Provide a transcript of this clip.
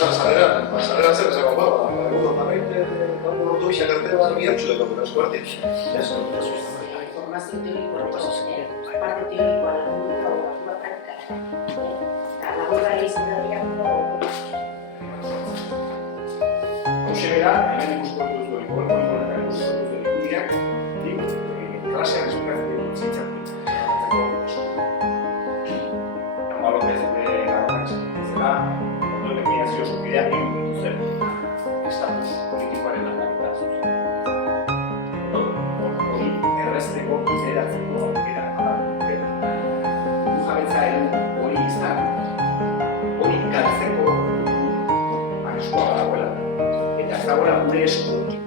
sarrera zer esan ba, egun aparente, ordu bixak arte bat bihartxu dago, eskuartik. Informazio teorikoa parte teorikoa lagundu praktikara. Eta laborari izatea Hauxe bera, hemen ikusko duzu ikustiak, klasean esplikatzen dut zintzak. Ama López gure garotan esplikatzela, ondo definizio eskubideak egin dituzen estatus politikoaren aldaketa zuzen. Hori errezteko bideratzeko aukera bujabetzaren hori izan, hori galtzeko eskoa dagoela. Eta ez dagoela gure esku